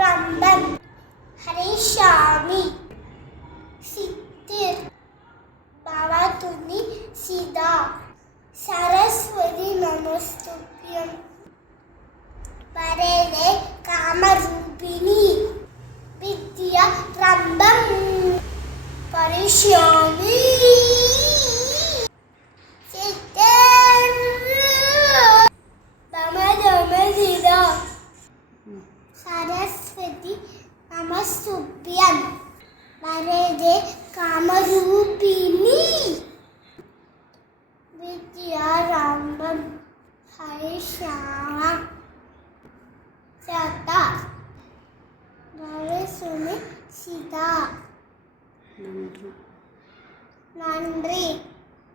ரம்பன், ஹரிஷாமி, சித்திர், பவதுனி, சிதா, சரஸ்வதி நமஸ்துப்யம், வரதே காமரூபிணி, வித்யா ரம்பம், பரிஷ்யாமி, சித்திர், தமதமதிதா, சரஸ்வதி நமஸ்துப்யம், வரதே காமரூபிணி, வித்யா ரம்பம், ஹரிஷாமா, சதா, சரஸ்வதி, சிதா. நன்றி.